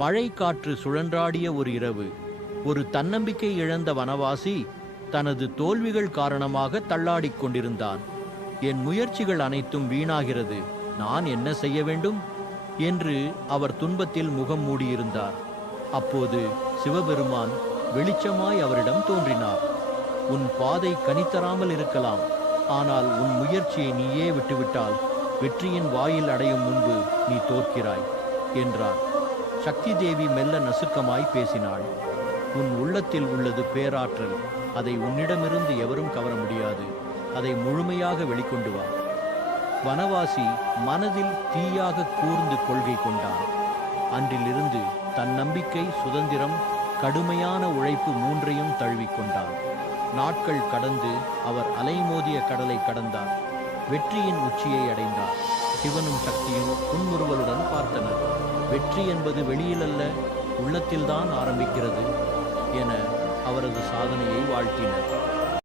மழை காற்று சுழன்றாடிய ஒரு இரவு. ஒரு தன்னம்பிக்கை இழந்த வனவாசி தனது தோல்விகள் காரணமாக தள்ளாடிக் கொண்டிருந்தான். என் முயற்சிகள் அனைத்தும் வீணாகிறது, நான் என்ன செய்ய வேண்டும் என்று அவர் துன்பத்தில் முகம் மூடியிருந்தார். அப்போது சிவபெருமான் வெளிச்சமாய் அவரிடம் தோன்றினார். உன் பாதை கனித்தராமல் இருக்கலாம், ஆனால் உன் முயற்சியை நீயே விட்டுவிட்டால் வெற்றியின் வாயில் அடையும் முன்பு நீ தோற்கிறாய் என்றார். சக்தி தேவி மெல்ல நசுக்கமாய் பேசினாள். உன் உள்ளத்தில் உள்ளது பேராற்றல், அதை உன்னிடமிருந்து எவரும் கவர முடியாது. அதை முழுமையாக வெளிக்கொண்டு வா. வனவாசி மனதில் தீயாக கூர்ந்து கொள்கை கொண்டான். அன்றிலிருந்து தன் நம்பிக்கை, சுதந்திரம், கடுமையான உழைப்பு மூன்றையும் தழுவிக்கொண்டான். நாட்கள் கடந்து அவர் அலைமோதிய கடலை கடந்தார். வெற்றியின் உச்சியை அடைந்தார். சிவனும் சக்தியும் புன்முறுவலுடன் பார்த்தனர். வெற்றி என்பது வெளியிலல்ல, உள்ளத்தில்தான் ஆரம்பிக்கிறது என அவரது சாதனையை வாழ்த்தினர்.